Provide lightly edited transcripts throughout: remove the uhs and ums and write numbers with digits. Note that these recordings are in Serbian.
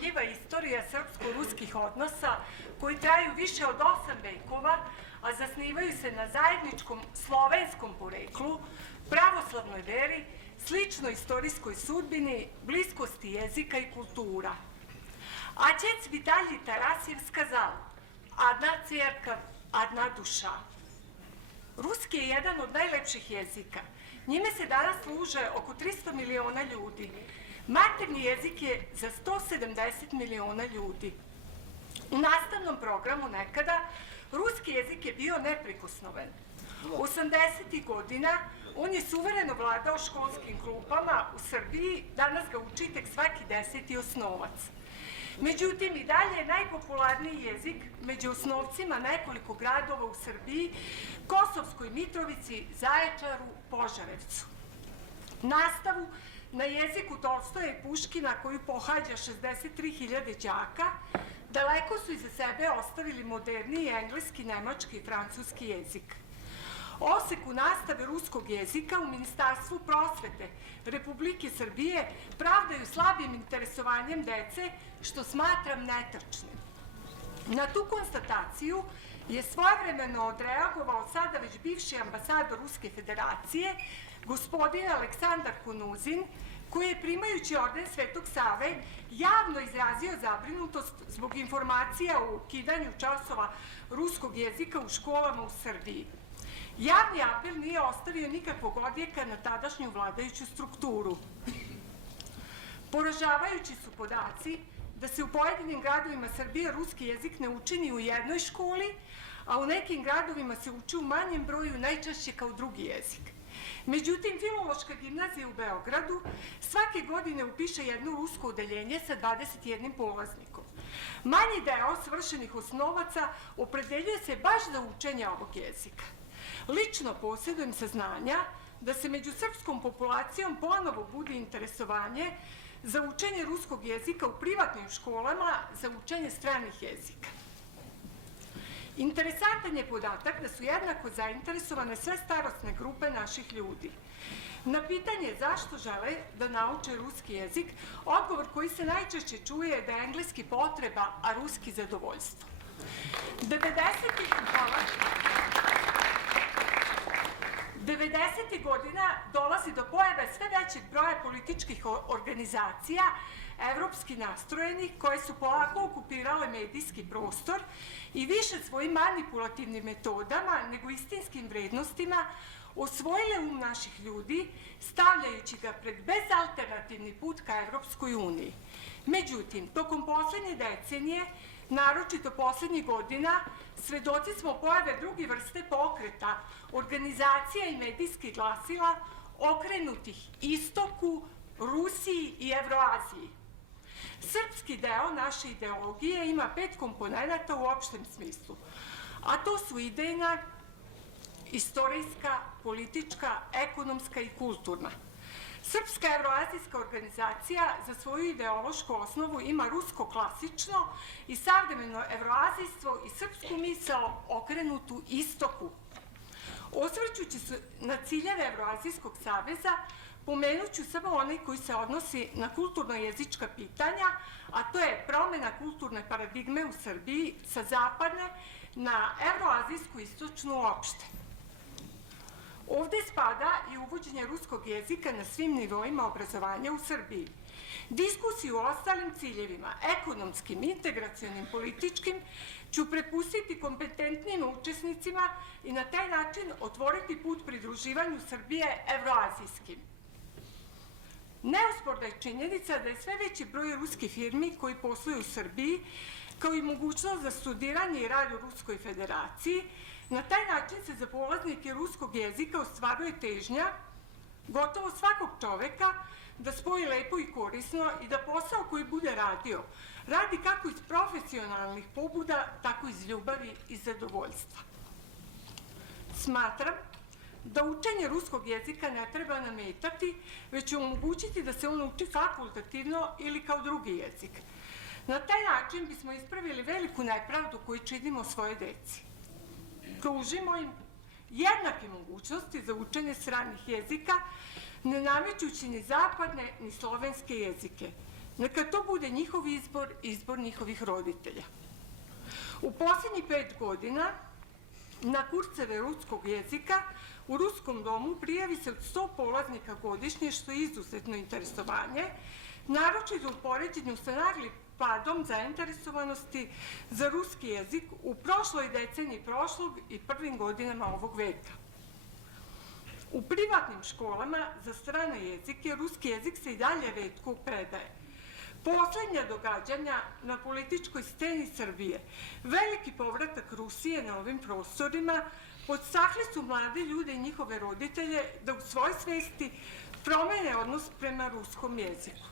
zanimljiva istorija srpsko-ruskih odnosa koji traju više od 8 vekova, a zasnivaju se na zajedničkom slovenskom poreklu, pravoslavnoj veri, sličnoj istorijskoj sudbini, bliskosti jezika i kultura. Отец Виталий Тарасев сказал: "Одна церковь, одна душа." Ruski je jedan od najlepših jezika. Njime se danas služe oko 300 miliona ljudi. Maternji jezik je za 170 miliona ljudi. U nastavnom programu nekada ruski jezik je bio neprikosnoven. 80. godina on je suvereno vladao školskim klupama u Srbiji, danas ga uči tek svaki 10. osnovac. Međutim, i dalje je najpopularniji jezik među osnovcima nekoliko gradova u Srbiji, Kosovskoj Mitrovici, Zaječaru, Požarevcu. Nastavu na jeziku Tolstoja i Puškina, koju pohađa 63.000 đaka, daleko su iza sebe ostavili moderniji engleski, nemački i francuski jezik. Oseku nastave ruskog jezika u Ministarstvu prosvete Republike Srbije pravdaju slabim interesovanjem dece, što smatram netačnim. Na tu konstataciju je svojevremeno odreagovao sada već bivši ambasador Ruske federacije, gospodin Aleksandar Konuzin, koji je, primajući orden Svetog Save, javno izrazio zabrinutost zbog informacija o ukidanju časova ruskog jezika u školama u Srbiji. Javni apel nije ostavio nikakvog odjeka na tadašnju vladajuću strukturu. Poražavajući su podaci da se u pojedinim gradovima Srbije ruski jezik ne uči ni u jednoj školi, a u nekim gradovima se uči u manjem broju, najčešće kao drugi jezik. Međutim, Filološka gimnazija u Beogradu svake godine upiše jedno rusko odeljenje sa 21 polaznikom. Manji deo svršenih osnovaca opredeljuje se baš za učenje ovog jezika. Lično posjedujem saznanja da se među srpskom populacijom ponovo budi interesovanje za učenje ruskog jezika u privatnim školama za učenje stranih jezika. Interesantan je podatak da su jednako zainteresovane sve starosne grupe naših ljudi. Na pitanje zašto žele da nauče ruski jezik, odgovor koji se najčešće čuje je da je engleski potreba, a ruski zadovoljstvo. 90. godina dolazi do pojave sve većeg broja političkih organizacija, evropski nastrojenih, koje su polako okupirale medijski prostor i više svojim manipulativnim metodama nego istinskim vrednostima osvojile naših ljudi, stavljajući ga pred bezalternativni put ka Evropskoj uniji. Međutim, tokom poslednje decenije, naročito poslednjih godina, svedoci smo pojave druge vrste pokreta, organizacija i medijskih glasila okrenutih istoku, Rusiji i Evroaziji. Srpski deo naše ideologije ima 5 komponenata u opštem smislu, a to su idejna, istorijska, politička, ekonomska i kulturna. Srpska evroazijska organizacija za svoju ideološku osnovu ima rusko klasično i savremeno evroazijstvo i srpsku misao okrenutu istoku. Osvrćući se na ciljeve Evroazijskog saveza, pomenuću samo onaj koji se odnosi na kulturno-jezička pitanja, a to je promena kulturne paradigme u Srbiji sa zapadne na evroazijsku istočnu uopšte. Ovde spada i uvođenje ruskog jezika na svim nivoima obrazovanja u Srbiji. Diskusiju o ostalim ciljevima, ekonomskim, integracionim, političkim, ću prepustiti kompetentnim učesnicima i na taj način otvoriti put pridruživanju Srbije evroazijskim. Neosporna je činjenica da je sve veći broj ruskih firmi koji posluju u Srbiji, kao i mogućnost za studiranje i rad u Ruskoj federaciji. Na taj način se za polaznike ruskog jezika ostvaruje težnja gotovo svakog čoveka da spoji lepo i korisno i da posao koji bude radio radi kako iz profesionalnih pobuda, tako iz ljubavi i zadovoljstva. Smatram da učenje ruskog jezika ne treba nametati, već omogućiti da se on uči fakultativno ili kao drugi jezik. Na taj način bismo ispravili veliku nepravdu koju činimo svojoj deci. Pružimo im jednake mogućnosti za učenje stranih jezika, ne namećući ni zapadne ni slovenske jezike. Neka to bude njihov izbor, izbor njihovih roditelja. U posljednjih 5 godina na kurseve ruskog jezika u Ruskom domu prijavi se od 100 polaznika godišnje, što je izuzetno interesovanje, naročito u poređenju sa naglim padom zainteresovanosti za ruski jezik u prošloj deceniji prošlog i prvim godinama ovog veka. U privatnim školama za strane jezike ruski jezik se i dalje retko predaje. Poslednja događanja na političkoj sceni Srbije, veliki povratak Rusije na ovim prostorima, podstakli su mlade ljude i njihove roditelje da u svojoj svesti promene odnos prema ruskom jeziku.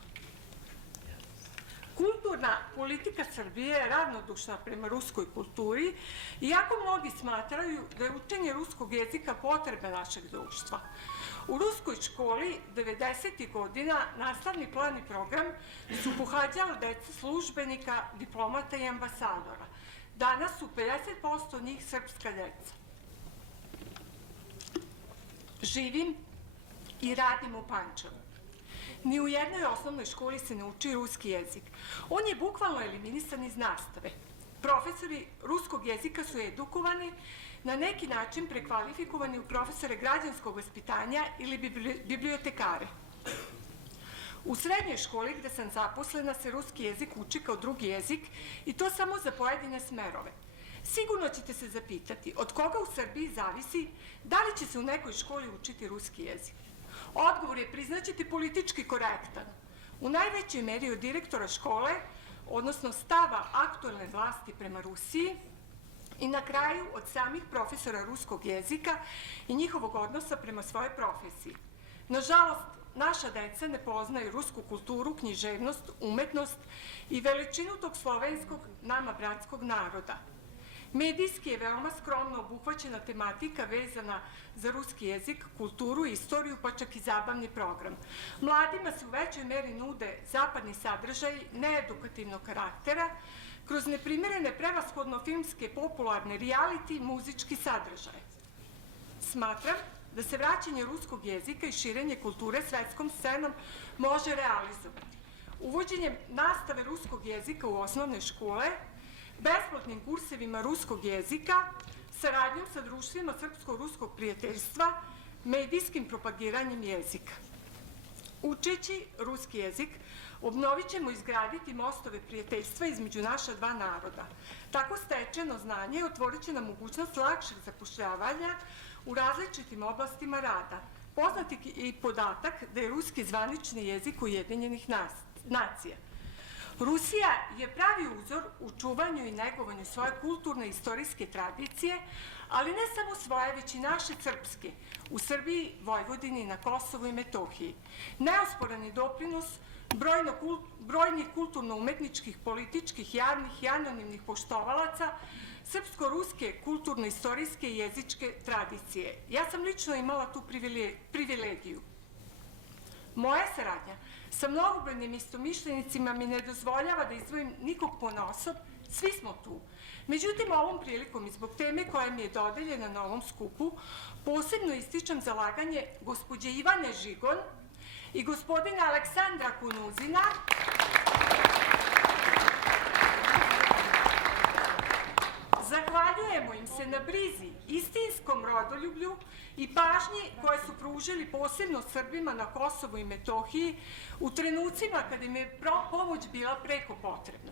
Kulturna politika Srbije je ravnodušna prema ruskoj kulturi, iako mnogi smatraju da je učenje ruskog jezika potreba našeg društva. U ruskoj školi 90. godina nastavni plan i program su pohađala deca službenika, diplomata i ambasadora. Danas su 50% njih srpska deca. Živim i radim u Pančevu. Ni u jednoj osnovnoj školi se ne uči ruski jezik. On je bukvalno eliminisan iz nastave. Profesori ruskog jezika su edukovani, na neki način prekvalifikovani u profesore građanskog vaspitanja ili bibliotekare. U srednjoj školi gde sam zaposlena se ruski jezik uči kao drugi jezik i to samo za pojedine smerove. Sigurno ćete se zapitati od koga u Srbiji zavisi da li će se u nekoj školi učiti ruski jezik. Odgovor je, priznaćete, politički korektan. U najvećoj meri od direktora škole, odnosno stava aktuelne vlasti prema Rusiji i na kraju od samih profesora ruskog jezika i njihovog odnosa prema svojoj profesiji. Nažalost, naša deca ne poznaju rusku kulturu, književnost, umetnost i veličinu tog slovenskog, nama bratskog naroda. Medijski je veoma skromno obuhvaćena tematika vezana za ruski jezik, kulturu, istoriju, pa čak i zabavni program. Mladima se u većoj meri nude zapadni sadržaj needukativnog karaktera, kroz neprimerene prevashodno filmske, popularne, reality, muzički sadržaj. Smatram da se vraćanje ruskog jezika i širenje kulture svetskom scenom može realizovati. Uvođenjem nastave ruskog jezika u osnovne škole, besplatnim kursevima ruskog jezika, saradnjom sa društvima srpsko-ruskog prijateljstva, medijskim propagiranjem jezika. Učeći ruski jezik, obnovit ćemo izgraditi mostove prijateljstva između naša dva naroda. Tako stečeno znanje otvorit će nam mogućnost lakšeg zapošljavanja u različitim oblastima rada. Poznat je i podatak da je ruski zvanični jezik Ujedinjenih nacija. Rusija je pravi uzor u čuvanju i negovanju svoje kulturne i istorijske tradicije, ali ne samo svoje, već i naše srpske, u Srbiji, Vojvodini, na Kosovu i Metohiji. Neosporan je doprinos brojnih kulturno-umetničkih, političkih, javnih i anonimnih poštovalaca srpsko-ruske kulturno-istorijske i jezičke tradicije. Ja sam lično imala tu privilegiju. Moja saradnja sa mnogobrojnim istomišljenicima mi ne dozvoljava da izdvojim nikog ponaosob, svi smo tu. Međutim, ovom prilikom i zbog teme koja mi je dodeljena na ovom skupu, posebno ističem zalaganje gospođe Ivane Žigon i gospodina Aleksandra Kunuzina, zahvaljujemo im se na brizi, istinskom rodoljublju i pažnji koje su pružili posebno Srbima na Kosovu i Metohiji u trenucima kada im je pomoć bila preko potrebna.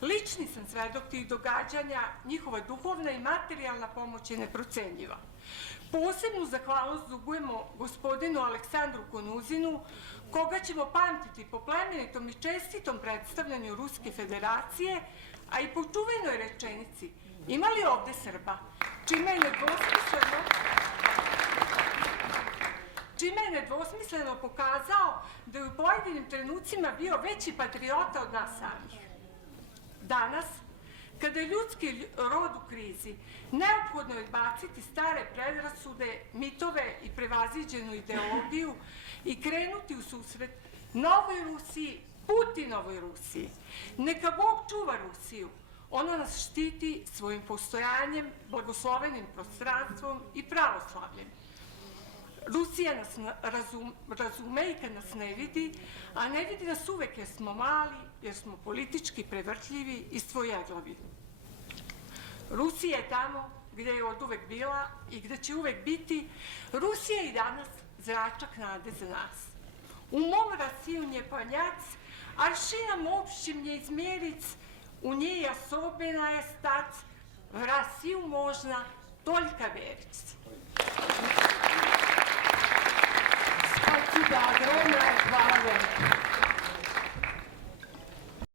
Lični sam svedok tih događanja, njihova duhovna i materijalna pomoć je neprocenljiva. Posebnu zahvalnost dugujemo gospodinu Aleksandru Kunuzinu, koga ćemo pamtiti po plemenitom i čestitom predstavljanju Ruske federacije, a i po čuvenoj rečenici ima li ovde Srba, čime je nedvosmisleno pokazao da je u pojedinim trenucima bio veći patriota od nas samih. Danas, kada je ljudski rod u krizi, neophodno je odbaciti stare predrasude, mitove i prevaziđenu ideologiju i krenuti u susret novoj Rusiji, Putinovoj Rusiji. Neka Bog čuva Rusiju. Ona nas štiti svojim postojanjem, blagoslovenim prostranstvom i pravoslavljem. Rusija nas razume i kad nas ne vidi, a ne vidi nas uvek jer smo mali, jer smo politički prevrtljivi i svojeglavi. Rusija je tamo gde je od uvek bila i gde će uvek biti. Rusija je i danas zračak nade za nas. U mom Rasiju nje panjac, aršinom opšćim nje izmjeric, u njej osobena je stac, v Rasiju možna toljka veric. Spasiba, огромное, hvala.